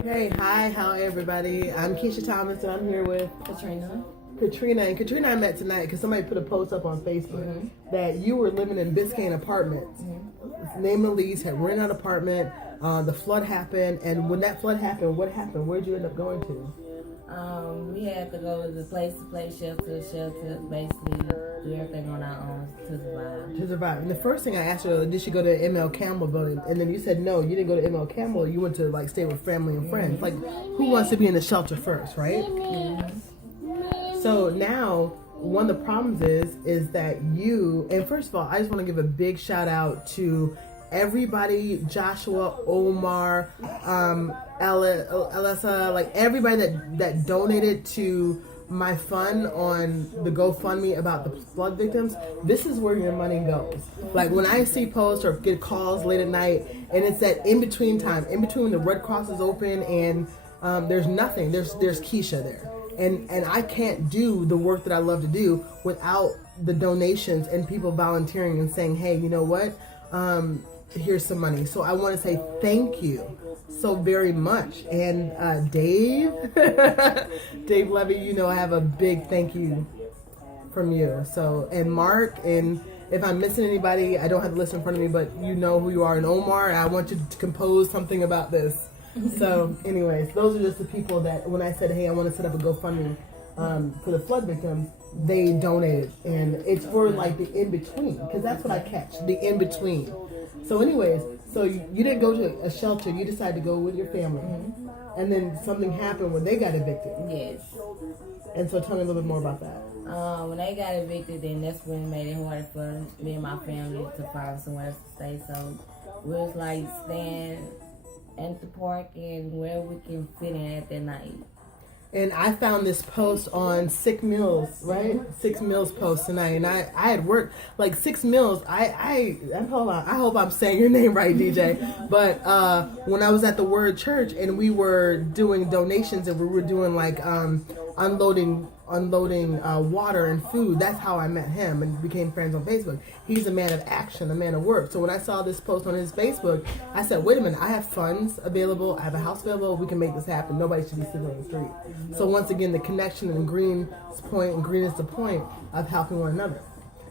Okay, hi, how everybody? I'm Keisha Thomas, and I'm here with Katrina. And Katrina and I met tonight because somebody put a post up on Facebook that you were living in Biscayne apartments. Name of the lease, had rented an apartment. The flood happened, and when that flood happened, what happened? Where'd you end up going to? We had to go to place, shelter, basically do everything on our own to survive. To survive. And the first thing I asked her, did she go to the M.L. Campbell building? And then you said no, you didn't go to M.L. Campbell. You went to like stay with family and friends. Like, who wants to be in the shelter first, right? So now, one of the problems is that you, and first of all, I just want to give a big shout out to everybody, Joshua, Omar, Alyssa, like everybody that donated to my fund on the GoFundMe about the flood victims. This is where your money goes. Like when I see posts or get calls late at night, and it's that in between time, in between the Red Cross is open and there's nothing. There's Keisha there, and I can't do the work that I love to do without the donations and people volunteering and saying, hey, you know what? Here's some money. So I want to say thank you so very much. And Dave, Dave Levy, you know I have a big thank you from you. So, and Mark, and if I'm missing anybody, I don't have the list in front of me, but you know who you are. And Omar, I want you to compose something about this. So anyways, those are just the people that when I said, hey, I want to set up a GoFundMe for the flood victims, they donated. And it's for like the in-between, because that's what I catch, the in-between. So anyways, so you didn't go to a shelter, you decided to go with your family. And then something happened when they got evicted. Yes. And so tell me a little bit more about that. When they got evicted, then that's when it made it harder for me and my family to find somewhere else to stay. So we was like staying at the park and where we can fit in at that night. And I found this post on Sick Meals, right? Six Meals post tonight, and I had worked like 6 Meals. I hope I'm saying your name right, DJ. But when I was at the Word Church and we were doing donations and we were doing like unloading water and food, that's how I met him and became friends on Facebook. He's a man of action, a man of work. So when I saw this post on his Facebook, I said, wait a minute, I have funds available, I have a house available, we can make this happen. Nobody should be sitting on the street. So once again, the connection and green is the point of helping one another.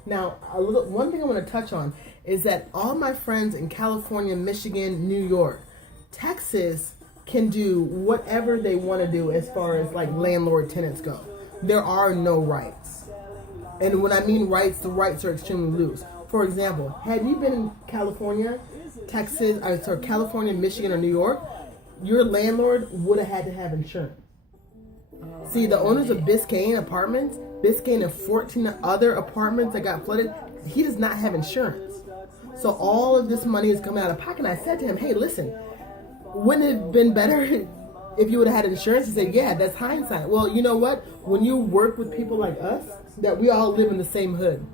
Now, one thing I want to touch on is that all my friends in California, Michigan, New York, Texas can do whatever they want to do as far as like landlord tenants go. There are no rights. And when I mean rights, the rights are extremely loose. For example, had you been in California, California, Michigan, or New York, your landlord would have had to have insurance. See, the owners of Biscayne apartments, Biscayne and 14 other apartments that got flooded, he does not have insurance. So all of this money is coming out of pocket. And I said to him, hey, listen, wouldn't it have been better if you would have had insurance? He said, yeah, that's hindsight. Well, you know what? When you work with people like us, that we all live in the same hood.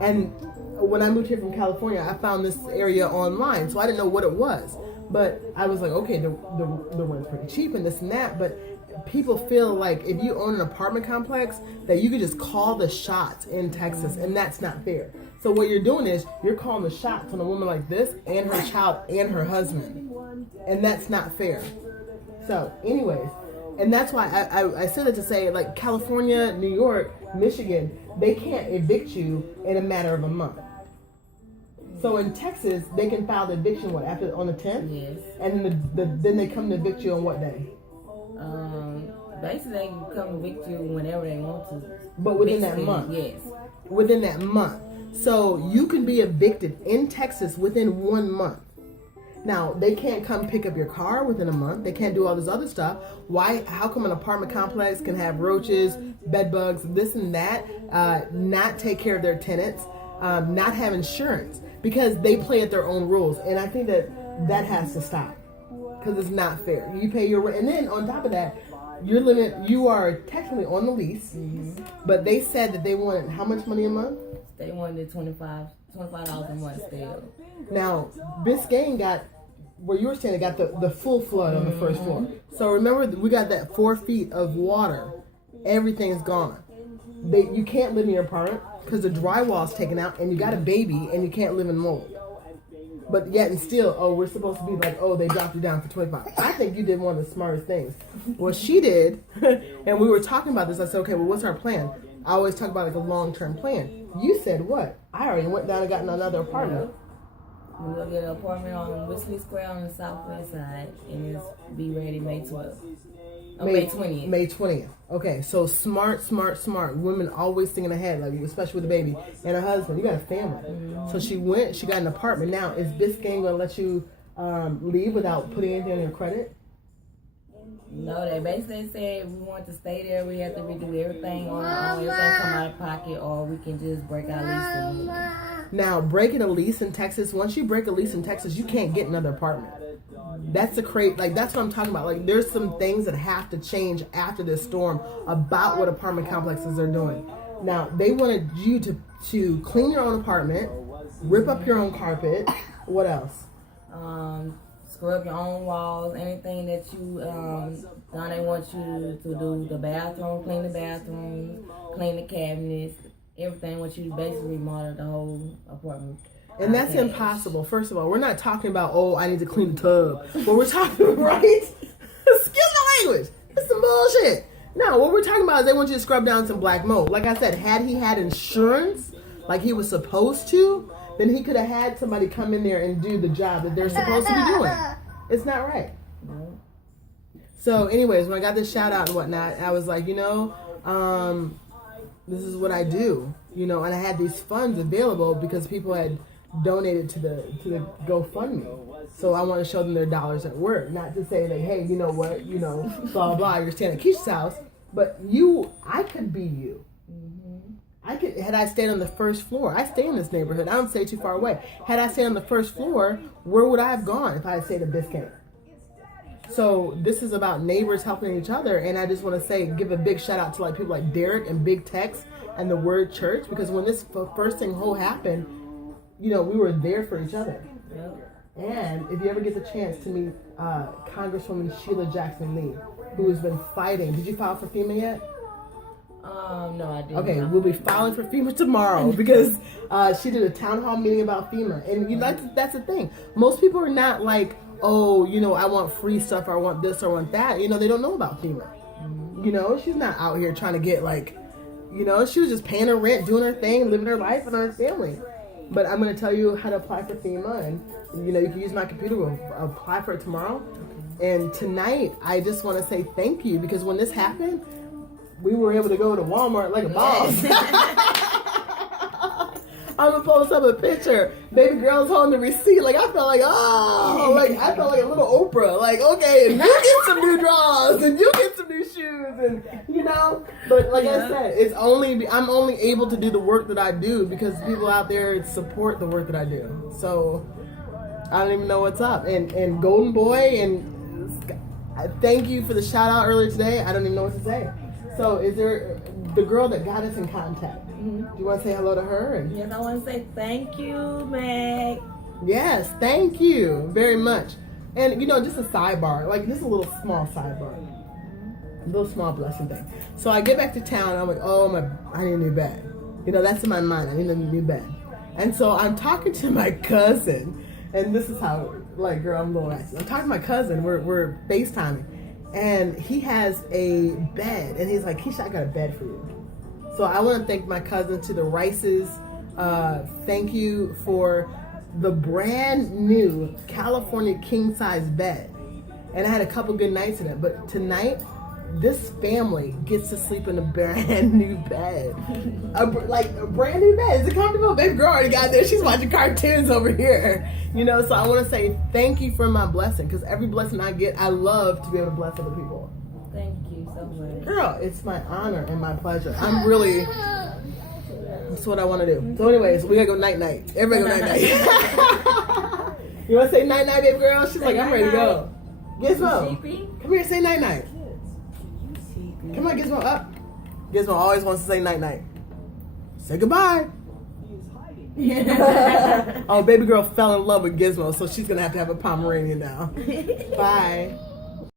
And when I moved here from California, I found this area online, so I didn't know what it was. But I was like, okay, the rent's pretty cheap and this and that, but people feel like if you own an apartment complex, that you could just call the shots in Texas, and that's not fair. So what you're doing is you're calling the shots on a woman like this and her child and her husband, and that's not fair. So anyways, and that's why I said it to say, like, California, New York, Michigan, they can't evict you in a matter of a month. So in Texas, they can file the eviction on the 10th? Yes. And then they come to evict you on what day? Basically, they can come evict you whenever they want to. But within that month? Yes. Within that month. So you can be evicted in Texas within 1 month. Now, they can't come pick up your car within a month. They can't do all this other stuff. Why? How come an apartment complex can have roaches, bed bugs, this and that, not take care of their tenants, not have insurance? Because they play at their own rules. And I think that has to stop. Because it's not fair. You pay your rent. And then on top of that, you are technically on the lease. But they said that they wanted how much money a month? They wanted $25 a month still. Now, Biscayne got, where you were saying, it got the full flood on the first floor. So remember, we got that 4 feet of water. Everything's gone. You can't live in your apartment because the drywall's taken out and you got a baby and you can't live in mold. But yet and still, oh, we're supposed to be like, oh, they dropped you down for 25. I think you did one of the smartest things. What she did, and we were talking about this, I said, okay, well, what's our plan? I always talk about like a long-term plan. You said what? I already went down and got another apartment. We're going to get an apartment on Whistler Square on the southwest side, and it's be ready May 12th. Oh, May 20th. May 20th. Okay, so smart. Women always thinking ahead, like especially with a baby and a husband. You got a family. So she got an apartment. Now, is Biscayne going to let you leave without putting anything on your credit? No, they basically said we want to stay there. We have to redo everything on our own. Everything come out of pocket, or we can just break our lease and move. Now, breaking a lease in Texas, once you break a lease in Texas, you can't get another apartment. That's that's what I'm talking about. Like, there's some things that have to change after this storm about what apartment complexes are doing. Now, they wanted you to clean your own apartment, rip up your own carpet. What else? Scrub your own walls, anything that you done. They want you to do the bathroom, clean the bathrooms, clean the cabinets, everything. Want you to basically remodel the whole apartment. And that's impossible. First of all, we're not talking about, oh, I need to clean the tub. But we're talking, right? Excuse my language. It's some bullshit. No, what we're talking about is they want you to scrub down some black mold. Like I said, had he had insurance like he was supposed to, then he could have had somebody come in there and do the job that they're supposed to be doing. It's not right. No. So anyways, when I got this shout out and whatnot, I was like, this is what I do. And I had these funds available because people had donated to the GoFundMe. So I want to show them their dollars at work. Not to say that, hey, you know what, blah, blah, you're staying at Keisha's house. But I could be you. Had I stayed on the first floor, I stay in this neighborhood. I don't stay too far away. Had I stayed on the first floor, where would I have gone if I had stayed in Biscayne? So this is about neighbors helping each other, and I just want to give a big shout out to people like Derek and Big Tex and the Word Church, because when this first thing happened, we were there for each other. Yep. And if you ever get the chance to meet Congresswoman Sheila Jackson Lee, who has been fighting. Did you file for FEMA yet? No, I didn't. Okay, we'll be filing for FEMA tomorrow because she did a town hall meeting about FEMA. And that's the thing. Most people are not like, oh, I want free stuff, or I want this, or I want that. They don't know about FEMA. She's not out here trying to get she was just paying her rent, doing her thing, living her life and her family. But I'm going to tell you how to apply for FEMA, and you can use my computer. We'll apply for it tomorrow. And tonight, I just want to say thank you, because when this happened, we were able to go to Walmart like a boss. I'm gonna post up a picture. Baby girl's holding the receipt. Like, I felt like, I felt like a little Oprah. Like, okay, and you get some new drawers, and you get some new shoes, and But like I said, I'm only able to do the work that I do because people out there support the work that I do. So I don't even know what's up. And Golden Boy, and thank you for the shout out earlier today. I don't even know what to say. So is there the girl that got us in contact? Do you want to say hello to her? Yes, I want to say thank you, Meg. Yes, thank you very much. And just a sidebar, like just a little small sidebar, a little small blessing thing. So I get back to town, and I'm like, I need a new bed. That's in my mind. I need a new bed. And so I'm talking to my cousin, and this is how, girl, I'm a little active. I'm talking to my cousin. We're FaceTiming. And he has a bed, and he's like, Keisha, I got a bed for you. So I want to thank my cousin, to the Rices. Thank you for the brand new California king size bed. And I had a couple good nights in it, but tonight, this family gets to sleep in a brand new bed. A brand new bed. Is it comfortable? Baby girl already got there. She's watching cartoons over here. So I want to say thank you for my blessing, because every blessing I get, I love to be able to bless other people. Thank you so much. Girl, it's my honor and my pleasure. That's what I want to do. So anyways, we gotta go night-night. Everybody go night-night. You want to say night-night, baby girl? She's like, I'm ready to go. Gizmo, come here, say night-night. Come on, Gizmo, up. Gizmo always wants to say night-night. Say goodbye. Oh, baby girl fell in love with Gizmo, so she's going to have a Pomeranian now. Bye.